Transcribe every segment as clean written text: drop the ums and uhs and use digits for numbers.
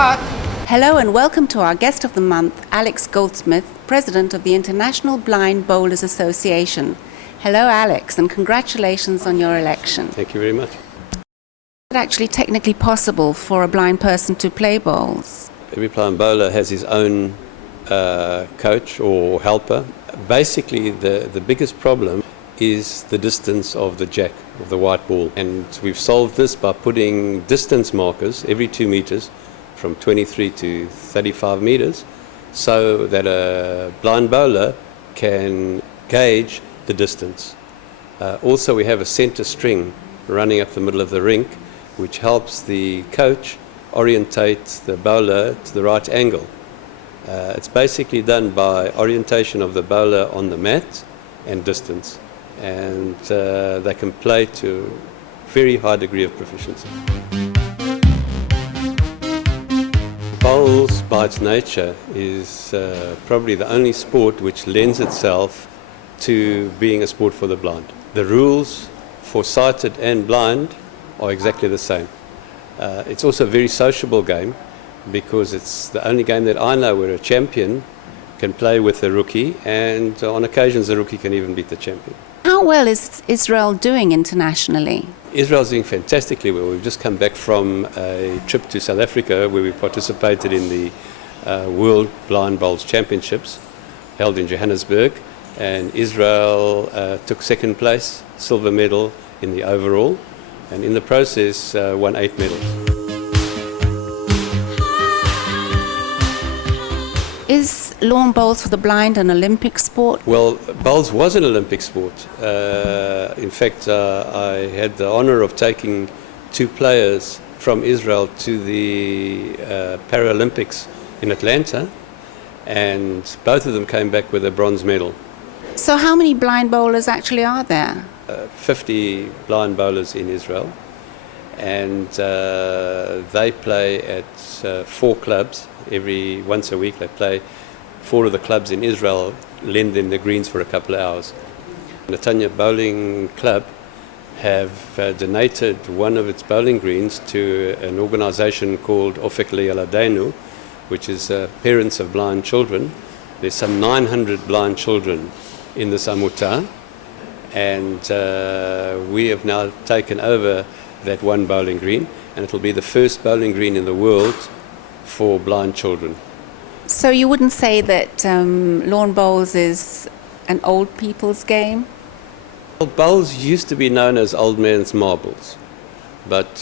start. Hello and welcome to our guest of the month, Alex Goldsmith, President of the International Blind Bowls Association. Hello Alex, and congratulations on your election. Thank you very much. Is it actually technically possible for a blind person to play bowls? Every blind bowler has his own coach or helper. Basically, the biggest problem is the distance of the jack of the white ball. And we've solved this by putting distance markers every 2 meters from 23 to 35 meters so that a blind bowler can gauge the distance. Also, we have a center string running up the middle of the rink, which helps the coach orientate the bowler to the right angle. It's basically done by orientation of the bowler on the mat and distance, and they can play to a very high degree of proficiency. Bowls, by its nature, is probably the only sport which lends itself to being a sport for the blind. The rules for sighted and blind are exactly the same. It's also a very sociable game because it's the only game that I know where a champion can play with a rookie, and on occasions the rookie can even beat the champion. How well is Israel doing internationally? Israel's doing fantastically well. We've just come back from a trip to South Africa where we participated in the World Blind Bowls Championships held in Johannesburg, and Israel took second place, silver medal in the overall, and in the process won 8 medals. Is lawn bowls for the blind an Olympic sport? Well, bowls was an Olympic sport. In fact, I had the honor of taking 2 players from Israel to the Paralympics in Atlanta, and both of them came back with a bronze medal. So how many blind bowlers actually are there? 50 blind bowlers in Israel, and they play at 4 clubs once a week. They play 4 of the clubs in Israel, lend them the greens for a couple of hours. Netanya Bowling Club have donated one of its bowling greens to an organization called Ofek Liyaladenu, which is parents of blind children. There's some 900 blind children in this Amuta, and we have now taken over that one bowling green, and it will be the first bowling green in the world for blind children. So you wouldn't say that lawn bowls is an old people's game? Well, bowls used to be known as old man's marbles, but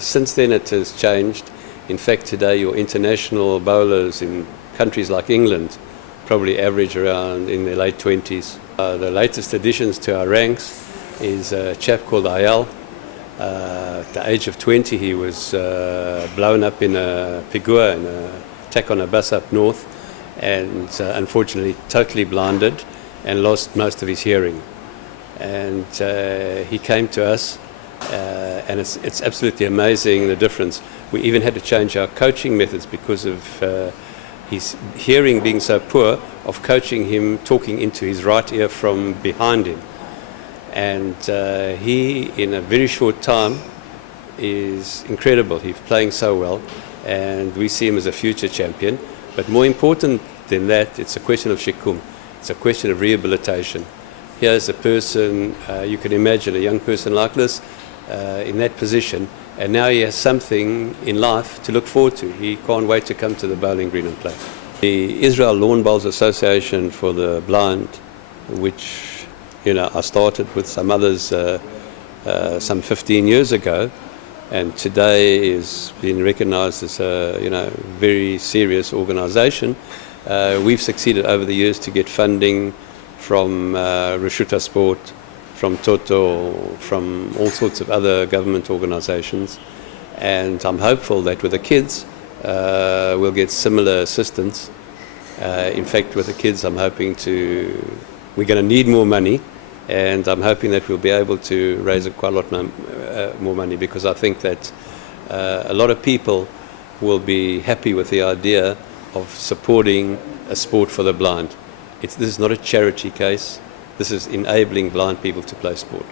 since then it has changed. In fact, today your international bowlers in countries like England probably average around in their late 20s. The latest additions to our ranks is a chap called Ayal. At the age of 20, he was blown up in a pigua, in an attack on a bus up north, and unfortunately totally blinded and lost most of his hearing. And he came to us, and it's absolutely amazing the difference. We even had to change our coaching methods because of his hearing being so poor, of coaching him talking into his right ear from behind him. And he, in a very short time, is incredible. He's playing so well, and we see him as a future champion. But more important than that, it's a question of shikum. It's a question of rehabilitation. Here's a person, you can imagine a young person like this in that position, and now he has something in life to look forward to. He can't wait to come to the bowling green and play. The Israel Lawn Bowls Association for the Blind, which I started with some others some 15 years ago, and today is being recognized as a very serious organization. We've succeeded over the years to get funding from Reshut Sport, from Toto, from all sorts of other government organizations, and I'm hopeful that with the kids we'll get similar assistance. In fact, with the kids we're going to need more money, and I'm hoping that we'll be able to raise quite a lot more money, because I think that a lot of people will be happy with the idea of supporting a sport for the blind. This is not a charity case. This is enabling blind people to play sport.